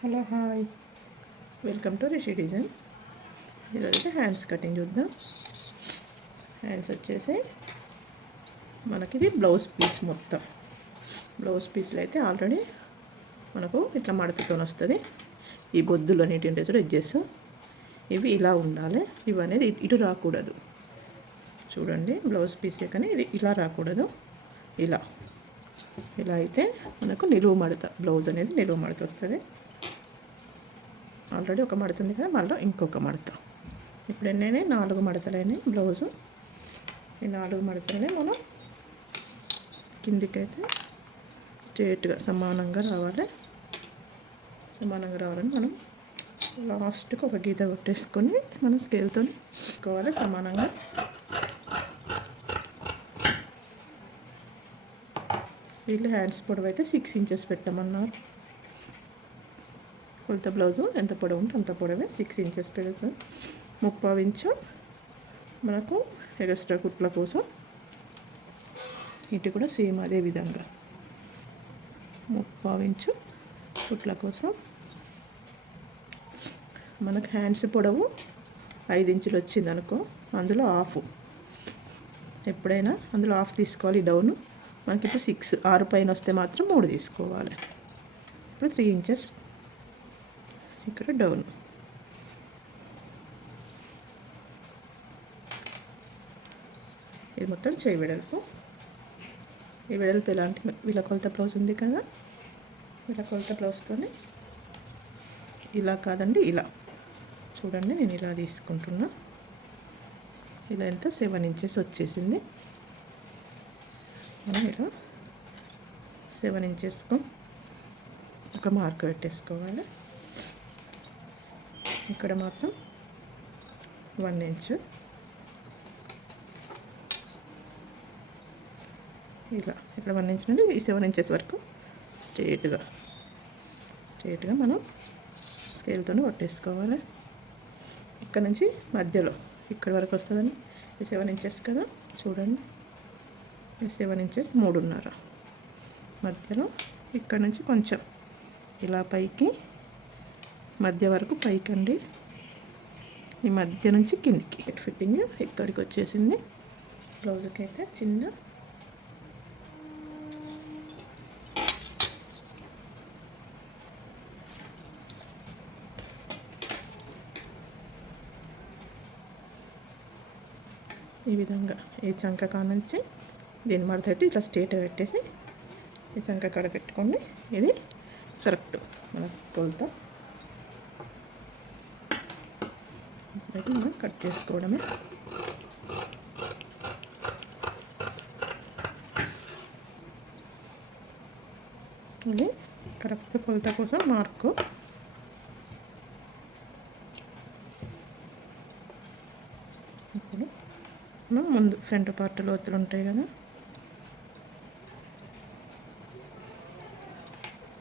Hello hi, welcome to Rishi design. ఈరోజు hands cutting చూద్దాం. Hands వచ్చేసి మనకి ఇది బ్లౌజ్ పీస్. మొత్తం బ్లౌజ్ పీస్లో అయితే ఆల్రెడీ మనకు ఇట్లా మడతతో వస్తుంది. ఈ బొద్దులు అనేటి కూడా ఎడ్జెస్ ఇవి ఇలా ఉండాలి. ఇవి అనేది ఇటు రాకూడదు. చూడండి, బ్లౌజ్ పీసే కానీ ఇది ఇలా రాకూడదు. ఇలా ఇలా అయితే మనకు నిలువు మడత, బ్లౌజ్ అనేది నిలువు మడత వస్తుంది. ఆల్రెడీ ఒక మడత ఉంది కదా, మళ్ళీ ఇంకొక మడత. ఇప్పుడు ఎన్నైనా 4 మడతలైనాయి బ్లౌజు. ఈ 4 మడతలనే మనం కిందికైతే స్ట్రేట్గా సమానంగా రావాలి. సమానంగా రావాలని మనం లాస్ట్కి ఒక గీత కొట్టేసుకొని మనం స్కేల్తో తీసుకోవాలి సమానంగా. వీళ్ళు హ్యాండ్స్ పొడవు అయితే 6 ఇంచెస్ పెట్టమన్నారు. కొలత బ్లౌజు ఎంత పొడవు ఉంటే అంత పొడవే 6 ఇంచెస్ పెడతాం. 30 ఇంచు మనకు ఎక్స్ట్రా కుట్ల కోసం. ఇటు కూడా సేమ్ అదే విధంగా 30 ఇంచు కుట్ల కోసం. మనకు హ్యాండ్స్ పొడవు 5 ఇంచులు వచ్చింది అనుకో, అందులో హాఫ్, ఎప్పుడైనా అందులో హాఫ్ తీసుకోవాలి డౌన్. మనకి ఇప్పుడు 6 పైన వస్తే మాత్రం 3 తీసుకోవాలి. ఇప్పుడు 3 ఇంచెస్ ఇక్కడ డౌన్. ఇది మొత్తం చేయి వెడల్పు. ఈ వెడల్పు ఎలాంటి వీళ్ళ కొలత బ్లౌజ్ ఉంది కదా, వీళ్ళ కొలత బ్లౌజ్తోనే ఇలా కాదండి, ఇలా చూడండి. నేను ఇలా తీసుకుంటున్నా. ఇలా ఎంత 7 ఇంచెస్ వచ్చేసింది. మనం ఇలా 7 ఇంచెస్కు ఒక మార్క్ పెట్టేసుకోవాలి. ఇక్కడ మాత్రం 1 ఇంచు ఇలా, ఇక్కడ 1 ఇంచ్ నుండి ఈ 7 ఇంచెస్ వరకు స్ట్రేట్గా మనం స్కేల్తో కొట్టేసుకోవాలి. ఇక్కడ నుంచి మధ్యలో ఇక్కడ వరకు వస్తుందని ఈ 7 ఇంచెస్ కదా, చూడండి. ఈ 7 ఇంచెస్ 3.5 మధ్యలో. ఇక్కడ నుంచి కొంచెం ఇలా పైకి, మధ్య వరకు పైకండి. ఈ మధ్య నుంచి కిందికి ఫిట్టింగ్ ఇక్కడికి వచ్చేసింది. బ్లౌజ్కి అయితే చిన్న ఈ విధంగా ఈ చంక కాడ నుంచి దీన్ని మడతట్టి ఇట్లా స్ట్రేట్గా పెట్టేసి ఈ చంక కాడ పెట్టుకోండి. ఇది కరెక్ట్ మన కొలత. అయితే మనం కట్ చేసుకోవడమే. ఇది కరెక్ట్ కొలత కోసం మార్కు. ఇప్పుడు మనం ముందు ఫ్రంట్ పార్ట్ లోతులు ఉంటాయి కదా,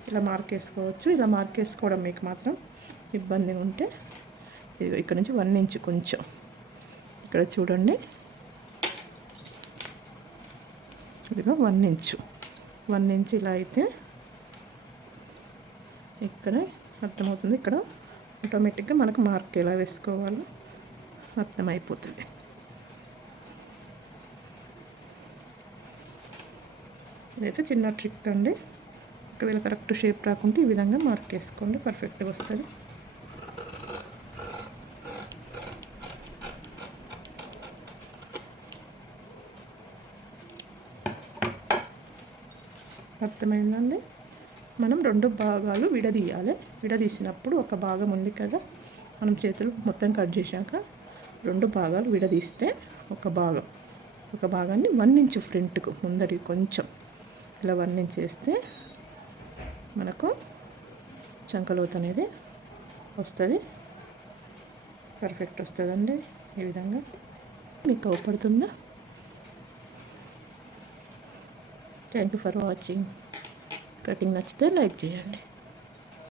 ఇలా మార్క్ వేసుకోవచ్చు. ఇలా మార్క్ వేసుకోవడం మీకు మాత్రం ఇబ్బంది ఉంటే ఇక్కడ నుంచి 1 ఇంచు కొంచెం ఇక్కడ చూడండి, ఇదిగో 1 ఇంచు ఇలా అయితే ఇక్కడ అర్థమవుతుంది. ఇక్కడ ఆటోమేటిక్గా మనకు మార్క్ ఎలా వేసుకోవాలో అర్థమైపోతుంది. ఇదైతే చిన్న ట్రిక్ అండి. ఒకవేళ కరెక్ట్ షేప్ రాకుంటే ఈ విధంగా మార్క్ వేసుకోండి, పర్ఫెక్ట్గా వస్తుంది. అర్థమైందండి. మనం 2 భాగాలు విడదీయాలి. విడదీసినప్పుడు ఒక భాగం ఉంది కదా, మనం చేతులు మొత్తం కట్ చేశాక 2 భాగాలు విడదీస్తే ఒక భాగాన్ని 1 ఇంచు ఫ్రంట్కు ముందరి కొంచెం ఇలా 1 ఇంచ్ వేస్తే మనకు చంకలోతు అనేది వస్తుంది. పర్ఫెక్ట్ వస్తుందండి. ఈ విధంగా మీకు అవపడుతుందా? Thank you for watching. Cutting నచ్చితే లైక్ చేయండి.